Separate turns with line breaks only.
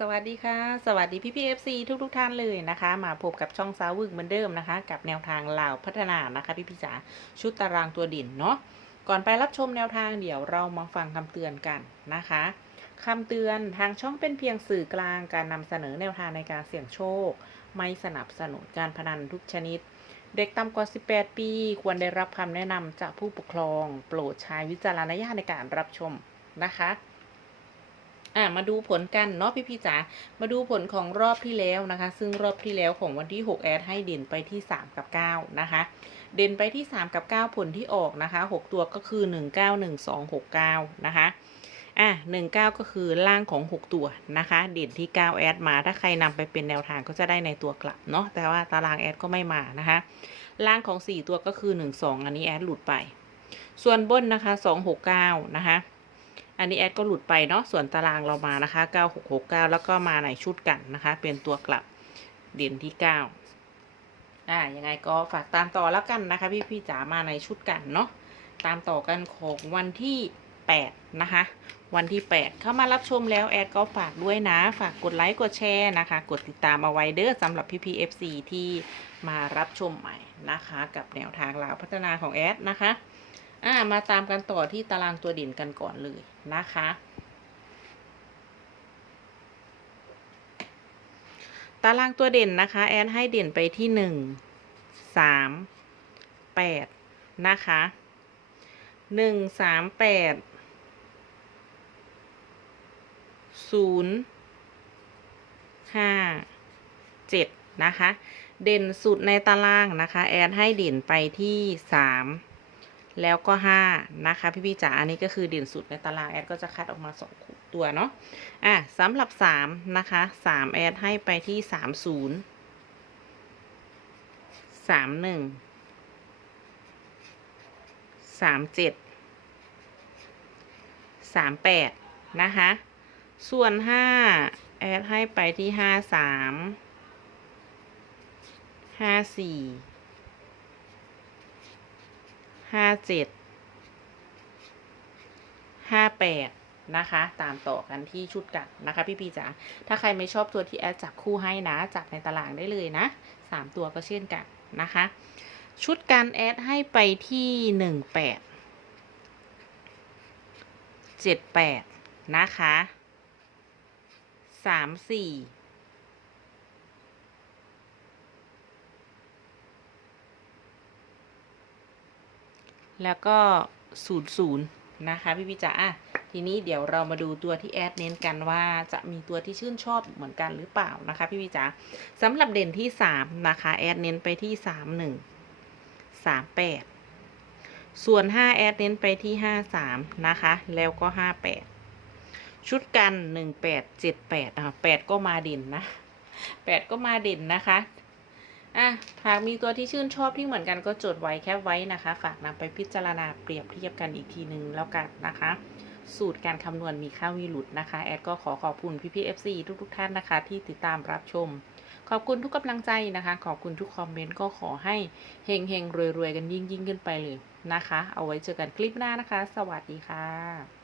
สวัสดีค่ะ สวัสดีพี่พีเอฟซีทุกทุกๆท่านเลยนะคะ มาพบกับช่องสาวึกเหมือนเดิมนะคะ กับแนวทางลาวพัฒนานะคะ พี่พี่จ๋าชุดตารางตัวดินเนาะก่อนไปรับชมแนวทางเดี๋ยวเรามาฟังคำเตือนกันนะคะคำเตือนทางช่องเป็นเพียงสื่อกลางการนำเสนอแนวทางในการเสี่ยงโชค ไม่สนับสนุนการพนันทุกชนิด เด็กต่ำกว่า 18 ปี ควรได้รับคำแนะนำจากผู้ปกครอง โปรดใช้วิจารณญาณในการรับชมนะคะ อะมาดูผลกันเนาะพี่พี่ๆจ๋ามาดูผลของรอบที่แล้วนะคะ ซึ่งรอบที่แล้วของวันที่ 6 แอดให้เด่นไปที่ 3 กับ 9 นะคะ เด่นไปที่ 3 กับ 9 ผลที่ออกนะคะ 6 ตัวก็คือ 191269 นะคะอะ19 ก็คือล่างของ 6 ตัวนะคะ เด่นที่ 9 แอดมา ถ้าใครนำไปเป็นแนวทางก็จะได้ในตัวกลับเนาะแต่ว่าตารางแอดก็ไม่มานะคะ ล่างของ 4 ตัวก็คือ 12 อันนี้แอดหลุดไป ส่วนบนนะคะ 269 นะคะ อันนี้แอดก็หลุดไปเนาะส่วนตารางเรามานะคะ 9669 แล้วก็มาในชุดกันนะคะ เป็นตัวกลับเด่นที่ 9 อ่ายังไงก็ฝากตามต่อแล้วกันนะคะ พี่พี่จ๋ามาในชุดกันเนาะตามต่อกันของวันที่8นะคะ วันที่ 8 เข้ามารับชมแล้วแอดก็ฝากด้วยนะ ฝากกดไลค์กดแชร์นะคะ กดติดตามเอาไว้เด้อสำหรับพี่พีเอฟที่มารับชมใหม่นะคะ กับแนวทางลาวพัฒนาของแอดนะคะ อ่ามาตามกันต่อที่ตารางตัวเด่นกันก่อนเลยนะคะ ตารางตัวเด่นนะคะ แอนให้เด่นไปที่หนึ่งสามแปดนะคะหนึ่งสามแปดศูนย์ห้าเจ็ดนะคะ เด่นสุดในตารางนะคะ แอนให้เด่นไปที่สาม แล้วก็ห้านะคะ พี่พี่จ๋าอันนี้ก็คือเด่นสุดในตารางแอดก็จะคัดออกมาสองตัวเนาะอะสำหรับสามนะคะสามแอดให้ไปที่สามศูนย์สามหนึ่งสามเจ็ดสามแปดนะคะ ส่วนห้าแอดให้ไปที่ห้าสาม ห้าสี่ห้าเจ็ดห้าแปดนะคะ ตามต่อกันที่ชุดกันนะคะ พี่พีจ๋าถ้าใครไม่ชอบตัวที่แอดจับคู่ให้นะ จับในตารางได้เลยนะสามตัวก็เช่นกันนะคะ ชุดการแอดให้ไปที่หนึ่งแปดเจ็ดแปดนะคะสามสี่ แล้วก็ศูนย์ศูนย์นะคะพี่พี่จ๋าอะทีนี้เดี๋ยวเรามาดูตัวที่แอดเน้นกันว่าจะมีตัวที่ชื่นชอบเหมือนกันหรือเปล่านะคะพี่พี่จ๋าสำหรับเด่นที่สามนะคะแอดเน้นไปที่สามหนึ่งสามแปดส่วนห้าแอดเน้นไปที่ห้าสามนะคะ แล้วก็ห้าแปดชุดกันหนึ่งแปดเจ็ดแปดอะแปดก็มาเด่นนะแปดก็มาเด่นนะคะ อะหากมีตัวที่ชื่นชอบที่เหมือนกันก็จดไว้แคปไว้นะคะ ฝากนำไปพิจารณาเปรียบเทียบกันอีกทีหนึ่งแล้วกันนะคะ สูตรการคำนวณมีค่าวีหลุดนะคะ แอดก็ขอขอบคุณพี่พี่เอฟซีทุกๆท่านนะคะ ที่ติดตามรับชม ขอบคุณทุกกำลังใจนะคะ ขอบคุณทุกคอมเมนต์ก็ขอให้เฮงเฮงๆรวยๆ กันยิ่งยิ่งขึ้นไปเลยนะคะ เอาไว้เจอกันคลิปหน้านะคะ สวัสดีค่ะ